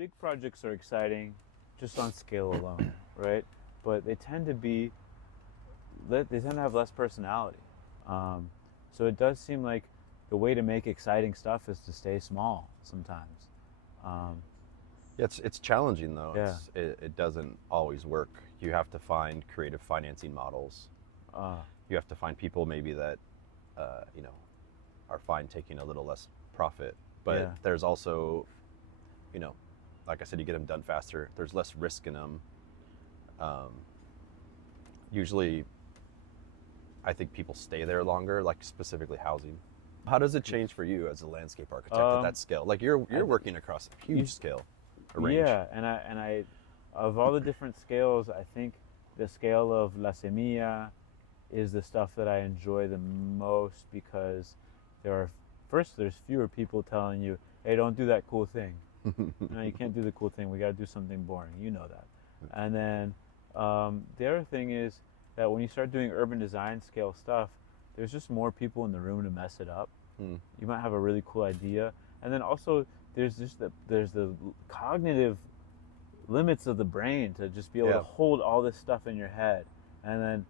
big projects are exciting just on scale alone, right? But they tend to have less personality. Um, so it does seem like the way to make exciting stuff is to stay small sometimes. Um, Yeah, it's challenging though. yeah. It doesn't always work. You have to find creative financing models. Uh, You have to find people maybe that you know, are fine taking a little less profit. But yeah. there's also, you know, like I said, you get them done faster. There's less risk in them. Um, Usually, I think people stay there longer, like specifically housing. How does it change for you as a landscape architect at Um, that scale? Like you're I, working across a you, huge scale, a range. yeah, and I, of all the different scales, I think the scale of La Semilla is the stuff that I enjoy the most because there are first there's fewer people telling you, hey, don't do that cool thing. No, you can't do the cool thing. We got to do something boring. You know that. And then the other thing is that when you start doing urban design scale stuff, there's just more people in the room to mess it up. Hmm. You might have a really cool idea, and then also there's the cognitive limits of the brain to just be able to Yeah. hold all this stuff in your head, and then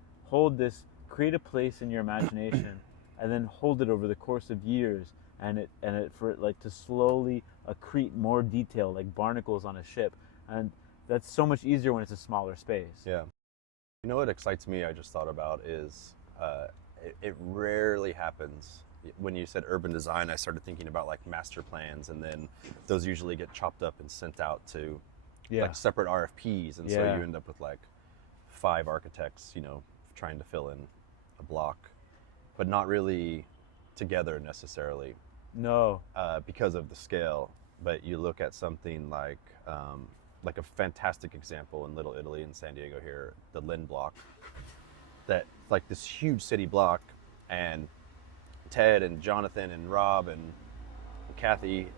create a place in your imagination, and then hold it over the course of years, and it for it like to slowly accrete more detail like barnacles on a ship, and that's so much easier when it's a smaller space. Yeah. You know what excites me? I just thought about is it rarely happens. When you said urban design, I started thinking about like master plans, and then those usually get chopped up and sent out to Yeah, like separate RFPs, and so yeah, you end up with like 5 architects, you know, trying to fill in a block, but not really together necessarily no, because of the scale. But you look at something like a fantastic example in Little Italy in San Diego here, the Lynn block, that like this huge city block, and Ted and Jonathan and Rob and Kathy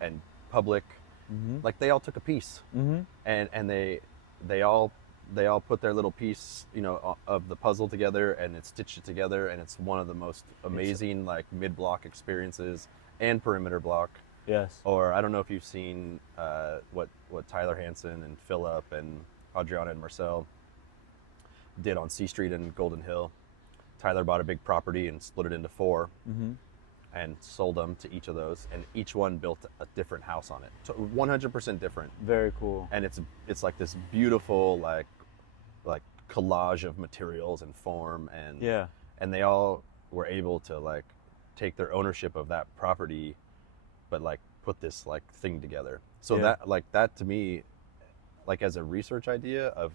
and Public, mm-hmm, like they all took a piece, mm-hmm, and they all they all put their little piece, you know, of the puzzle together, and it stitched it together, and it's one of the most it's amazing like mid-block experiences and perimeter block. yes, Or I don't know if you've seen what Tyler Hansen and Philip and Adriana and Marcel did on C Street and Golden Hill. Tyler bought a big property and split it into 4 mm-hmm, and sold them to each of those, and each one built a different house on it, so 100% different. very cool, And it's like this beautiful like collage of materials and form, yeah, and they all were able to like take their ownership of that property, but like put this like thing together. So yeah. that to me, like as a research idea of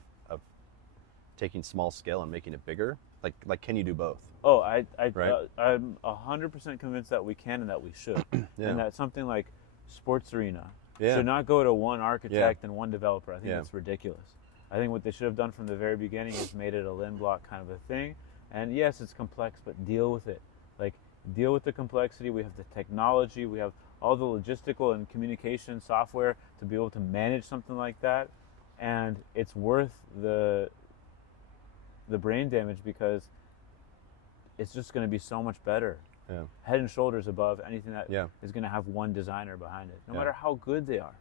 taking small scale and making it bigger, like can you do both? Oh, Right. I'm 100% convinced that we can and that we should, and Yeah. that something like sports arena Yeah. should not go to one Yeah. architect and one developer. I think Yeah. that's ridiculous. I think what they should have done from the very beginning is made it a Lin block kind of a thing. And yes, it's complex, but deal with it. Like deal with the complexity. We have the technology. We have all the logistical and communication software to be able to manage something like that, and it's worth the brain damage because it's just going to be so much better, Yeah. head and shoulders above anything that Yeah. is going to have one designer behind it. No Yeah. matter how good they are,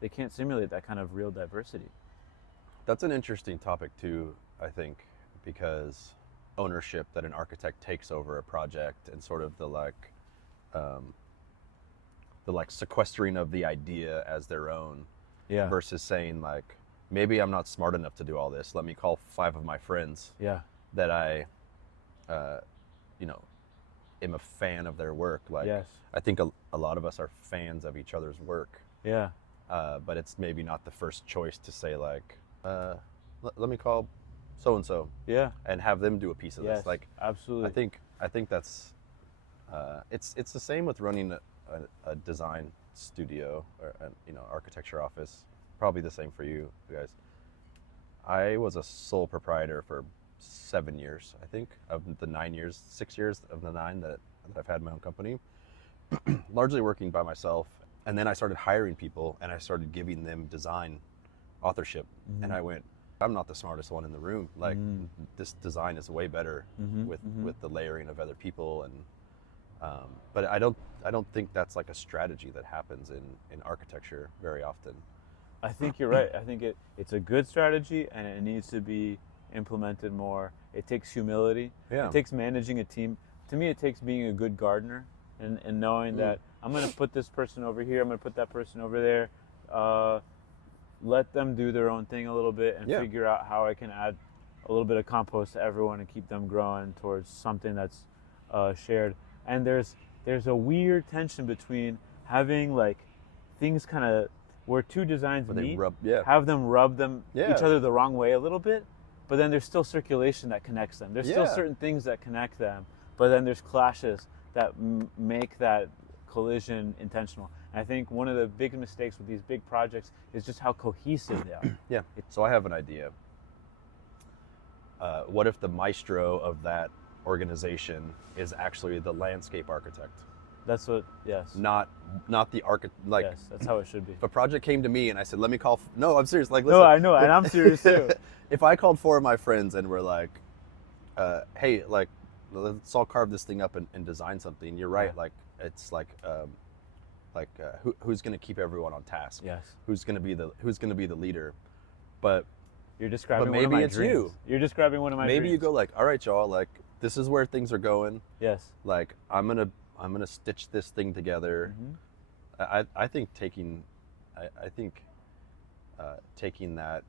they can't simulate that kind of real diversity. That's an interesting topic too, I think, because ownership that an architect takes over a project, and sort of um, the like sequestering of the idea as their own, Yeah, versus saying like, maybe I'm not smart enough to do all this. Let me call 5 of my friends yeah, that I, uh, you know, am a fan of their work. Like, yes, I think a lot of us are fans of each other's work, yeah, but it's maybe not the first choice to say like, let me call so and so yeah, and have them do a piece of yes, this. Like, absolutely. I think that's it's the same with running a design studio or architecture office. Probably the same for you guys. I was a sole proprietor for 7 years, I think, of the 9 years, 6 years of the 9 that I've had my own company, largely working by myself. And then I started hiring people, and I started giving them design authorship. Mm-hmm. And I went, I'm not the smartest one in the room. Like, Mm-hmm. this design is way better Mm-hmm. with Mm-hmm. with the layering of other people. And but I don't think that's like a strategy that happens in architecture very often. I think you're right. I think it's a good strategy, and it needs to be implemented more. It takes humility. Yeah. It takes managing a team. To me, it takes being a good gardener and knowing that I'm going to put this person over here, I'm going to put that person over there. Let them do their own thing a little bit and figure out how I can add a little bit of compost to everyone and keep them growing towards something that's shared. And there's a weird tension between having like things kind of where two designs meet, have them rub each other the wrong way a little bit, but then there's still circulation that connects them. There's still certain things that connect them, but then there's clashes that make that collision intentional. And I think one of the big mistakes with these big projects is just how cohesive they are. Yeah. So I have an idea. What if the maestro of that organization is actually the landscape architect? That's what, yes. Not the architect. Like, yes, that's how it should be. If a project came to me and I said, let me call, no, I'm serious. Like, listen. No, I know, and I'm serious too. If I called 4 of my friends and were like, hey, like, let's all carve this thing up and design something. You're right. Like, it's like who's going to keep everyone on task? Yes. Who's going to be the leader? But you're describing maybe one of my it's dreams. you. You're describing one of my dreams. Maybe you go like, all right, y'all, like, this is where things are going. Yes. Like, I'm gonna stitch this thing together. Mm-hmm. I think taking that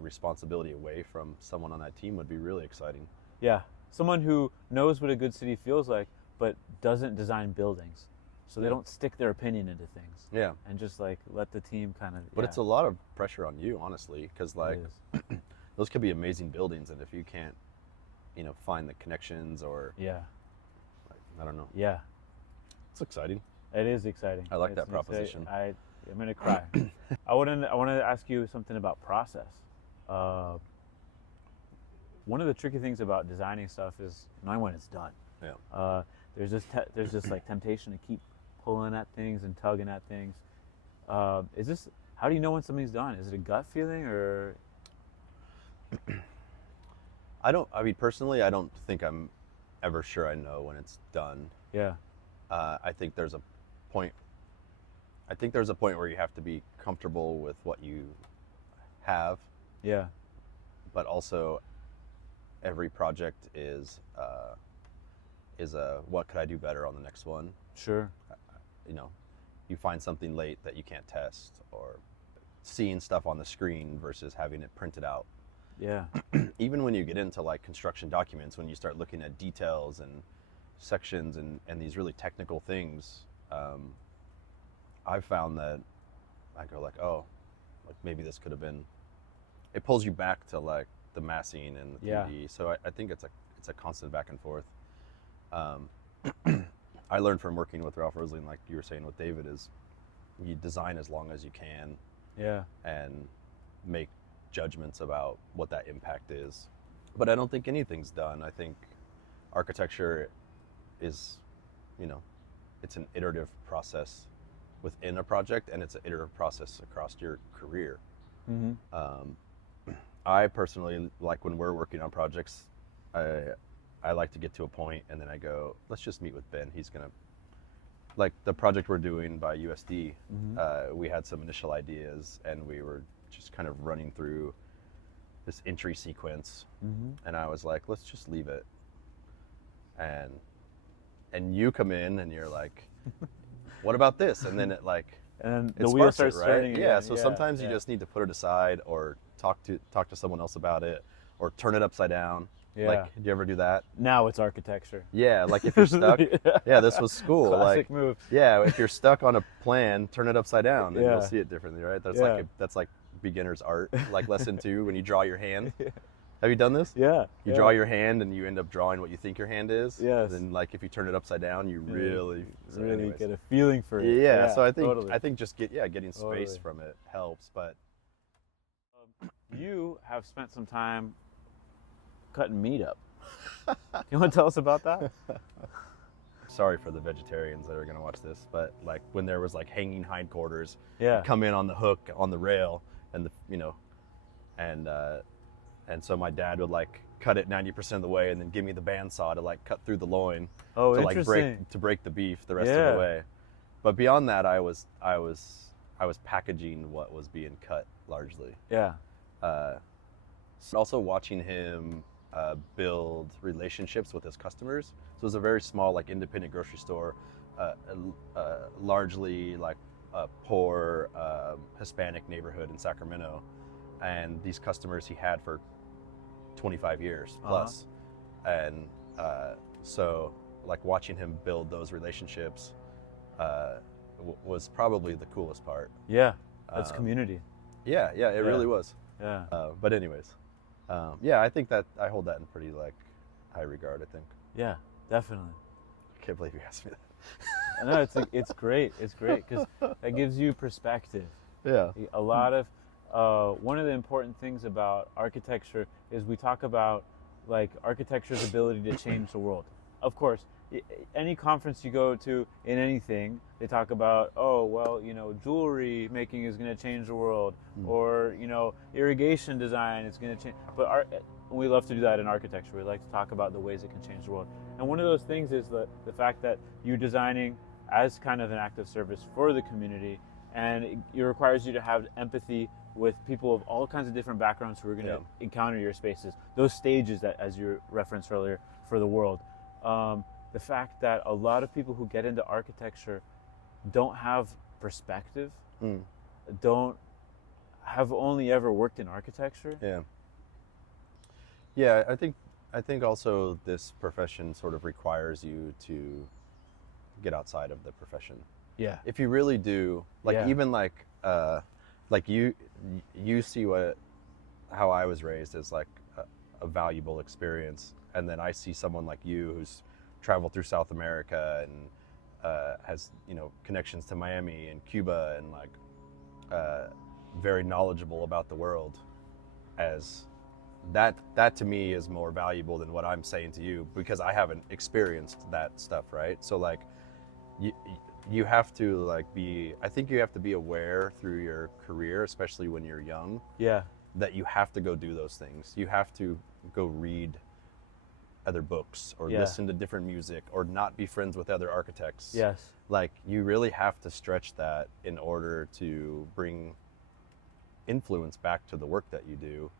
responsibility away from someone on that team would be really exciting. Yeah, someone who knows what a good city feels like, but doesn't design buildings, so they don't stick their opinion into things. Yeah, and just like let the team kind of. But it's a lot of pressure on you, honestly, because like those could be amazing buildings, and if you can't, find the connections or like, I don't know. Yeah, it's exciting. It is exciting. I like that proposition. I'm gonna cry. I want to ask you something about process. One of the tricky things about designing stuff is knowing when it's done. Yeah. There's this like temptation to keep pulling at things and tugging at things. How do you know when something's done? Is it a gut feeling or? Personally, I don't think I'm ever sure I know when it's done. Yeah. I think there's a point where you have to be comfortable with what you have. Yeah. But also, every project is what could I do better on the next one? Sure. You find something late that you can't test, or seeing stuff on the screen versus having it printed out. Yeah. Even when you get into like construction documents, when you start looking at details and sections and these really technical things, I've found that I go like, oh, like maybe this could have been. It pulls you back to like the massing and the 3D. So I think it's a constant back and forth. I learned from working with Ralph Rosling, like you were saying with David, is you design as long as you can. Yeah. And make judgments about what that impact is. But I don't think anything's done. I think architecture is, it's an iterative process within a project, and it's an iterative process across your career. Mm-hmm. I personally, like when we're working on projects, I like to get to a point and then I go, let's just meet with Ben. He's gonna, like the project we're doing by USD, we had some initial ideas and we were just kind of running through this entry sequence, and I was like, let's just leave it. And you come in and you're like, what about this? And then it like, and the wheel starts turning. Yeah. So sometimes you just need to put it aside or talk to someone else about it or turn it upside down. Yeah. Like, do you ever do that? Now it's architecture. Yeah, like if you're stuck. Yeah, this was school. Classic like, move. Yeah, if you're stuck on a plan, turn it upside down, and you'll see it differently, right? That's like beginner's art, like lesson 2 when you draw your hand. Have you done this? Yeah. You draw your hand, and you end up drawing what you think your hand is. Yes. And then, like, if you turn it upside down, you really get a feeling for it. Yeah. So I think totally. I think just getting space from it helps, but. You have spent some time cutting meat up. You want to tell us about that? Sorry for the vegetarians that are going to watch this, but like when there was like hanging hindquarters, come in on the hook on the rail, and and so my dad would like cut it 90% of the way, and then give me the bandsaw to like cut through the loin to like break the beef the rest of the way. But beyond that, I was packaging what was being cut largely. Yeah. Also watching him build relationships with his customers. So it was a very small, like, independent grocery store, largely like a poor Hispanic neighborhood in Sacramento, and these customers he had for 25 years plus. And so, like, watching him build those relationships was probably the coolest part. Yeah. That's community. Yeah, it really was. Yeah. But anyways, yeah, I think that I hold that in pretty, like, high regard, I think. Yeah, definitely. I can't believe you asked me that. No, it's great. It's great because that gives you perspective. Yeah. A lot of one of the important things about architecture is we talk about, like, architecture's ability to change the world. Of course, any conference you go to in anything, they talk about, oh, well, jewelry making is going to change the world, or, irrigation design is going to change. But we love to do that in architecture. We like to talk about the ways it can change the world. And one of those things is the fact that you're designing as kind of an act of service for the community, and it requires you to have empathy with people of all kinds of different backgrounds who are going to encounter your spaces, those stages that, as you referenced earlier, for the world. The fact that a lot of people who get into architecture don't have perspective, don't have only ever worked in architecture. Yeah, I think also this profession sort of requires you to get outside of the profession. Yeah. If you really do, like, even like you see how I was raised as, like, a valuable experience, and then I see someone like you who's traveled through South America and has connections to Miami and Cuba, and, like, very knowledgeable about the world, as that to me is more valuable than what I'm saying to you, because I haven't experienced that stuff, right? So, like, you have to, like, I think you have to be aware through your career, especially when you're young, that you have to go do those things. You have to go read other books, or listen to different music, or not be friends with other architects. Yes. Like, you really have to stretch that in order to bring influence back to the work that you do,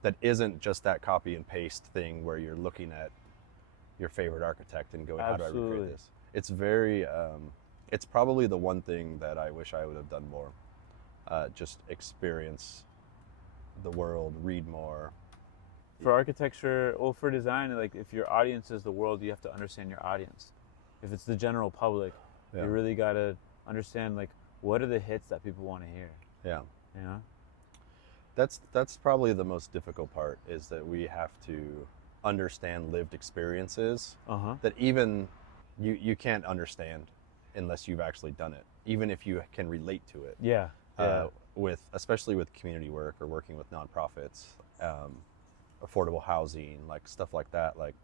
that isn't just that copy and paste thing where you're looking at your favorite architect and going, how do I recreate this? It's very, it's probably the one thing that I wish I would have done more. Just experience the world, read more. For architecture, or for design, like, if your audience is the world, you have to understand your audience. If it's the general public, you really got to understand, like, what are the hits that people want to hear. Yeah. That's probably the most difficult part, is that we have to understand lived experiences that even you can't understand unless you've actually done it, even if you can relate to it. Especially with community work or working with nonprofits, affordable housing, like, stuff like that. Like,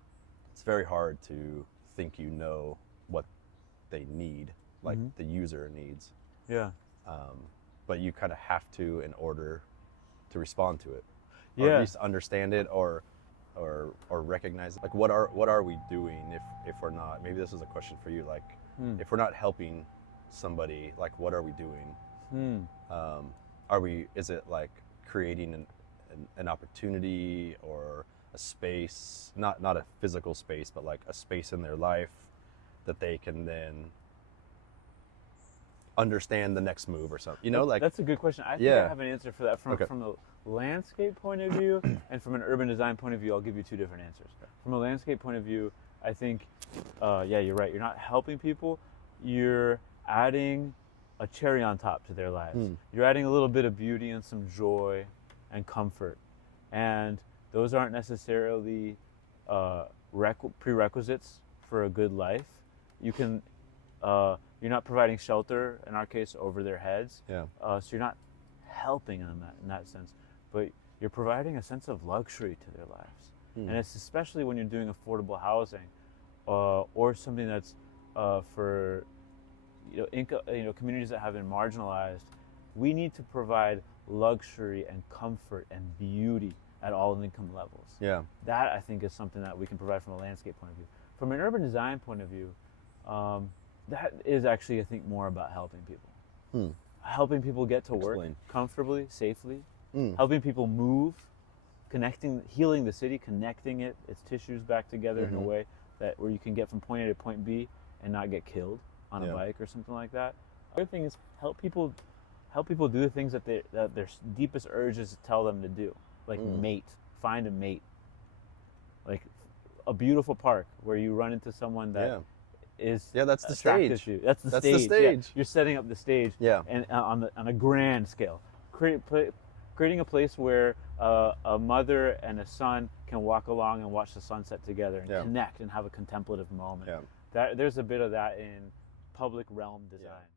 it's very hard to think what they need, like the user needs. But you kind of have to, in order to respond to it, or at least understand it, or recognize it. Like, what are we doing if we're not? Maybe this is a question for you. Like, if we're not helping somebody, like, what are we doing? Is it, like, creating an opportunity or a space, not a physical space, but, like, a space in their life that they can then understand the next move or something, like. That's a good question. I think I have an answer for that from the landscape point of view and from an urban design point of view. I'll give you two different answers. From a landscape point of view, I think, you're right. You're not helping people. You're adding a cherry on top to their lives. You're adding a little bit of beauty and some joy and comfort. And those aren't necessarily prerequisites for a good life. You can, you're not providing shelter, in our case, over their heads. So you're not helping them in that sense. But you're providing a sense of luxury to their lives. And it's especially when you're doing affordable housing, or something that's for communities that have been marginalized. We need to provide luxury and comfort and beauty at all income levels. That, I think, is something that we can provide from a landscape point of view. From an urban design point of view, that is actually, I think, more about helping people. helping people get to work Explain. comfortably, safely, Mm. helping people move, healing the city, connecting its tissues back together in a Mhm. way that where you can get from point A to point B and not get killed on a Yeah. bike or something like that. The other thing is help people do the things that their deepest urges tell them to do, like find a mate, like a beautiful park where you run into someone that is that's the attracted stage. to you. That's the That's the stage. Yeah. stage. You're setting up the stage. Yeah. And on a grand scale, creating a place where a mother and a son can walk along and watch the sunset together and connect and have a contemplative moment. Yeah. There's a bit of that in public realm design. Yeah.